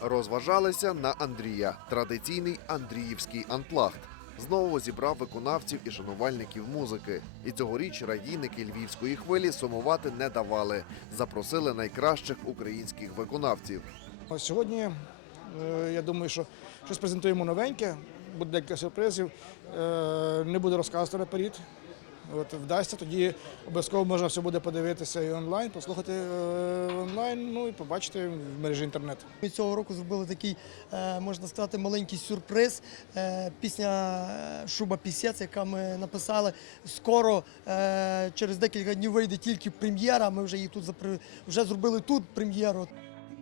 Розважалися на Андрія. Традиційний Андріївський анплагт. Знову зібрав виконавців і шанувальників музики. І цьогоріч радійники львівської хвилі сумувати не давали. Запросили найкращих українських виконавців. Сьогодні е, я думаю, що щось презентуємо новеньке, буде декілька сюрпризів. Е, Не буду розказувати наперед. От вдасться, тоді обов'язково можна все буде подивитися і онлайн, послухати е, онлайн, ну і побачити в мережі інтернет. Ми цього року зробили такий, е, можна сказати, маленький сюрприз. Е, Пісня Шуба пісець, яка ми написали. Скоро через декілька днів вийде тільки прем'єра. Ми вже її тут запри- вже зробили тут прем'єру.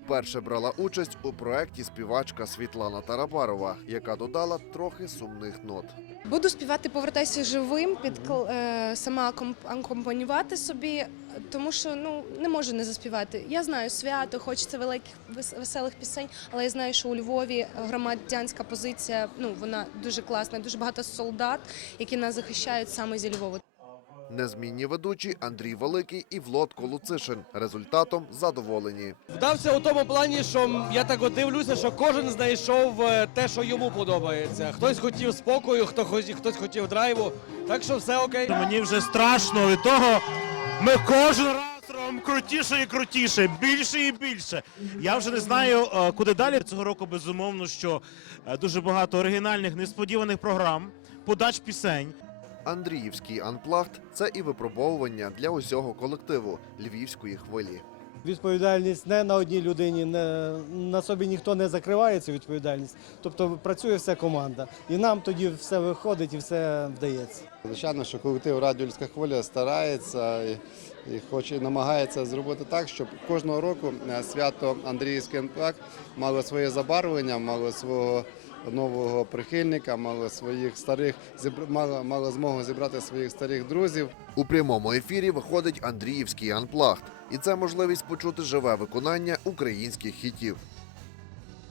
Перше брала участь у проєкті співачка Світлана Тарабарова, яка додала трохи сумних нот. Буду співати Повертайся живим, під е, сама аком- акомпанювати собі, тому що ну не можу не заспівати. Я знаю свято, хочеться великих вес- веселих пісень, але я знаю, що у Львові громадянська позиція ну вона дуже класна. Дуже багато солдат, які нас захищають саме зі Львова. Незмінні ведучі Андрій Великий і Влодко Луцишин. Результатом задоволені. Вдався у тому плані, що я так от дивлюся, що кожен знайшов е, те, що йому подобається. Хтось хотів спокою, хто хтось хотів драйву. Так що все окей. Мені вже страшно від того. Ми кожен раз робимо крутіше і крутіше, більше і більше. Я вже не знаю, е, куди далі. Цього року безумовно, що е, дуже багато оригінальних несподіваних програм, подач пісень. Андріївський анплагт це і випробовування для усього колективу львівської хвилі. Відповідальність не на одній людині, не, на собі ніхто не закриває цю відповідальність. Тобто працює вся команда. І нам тоді все виходить і все вдається. Звичайно, що колектив Радіо «Людська хвиля старається і, і хоче намагається зробити так, щоб кожного року е, свято Андріївський анплак мало своє забарвлення, мало свого нового прихильника, мали своїх старих мало, мало змогу зібрати своїх старих друзів. У прямому ефірі виходить Андріївський анплахт, і це можливість почути живе виконання українських хітів.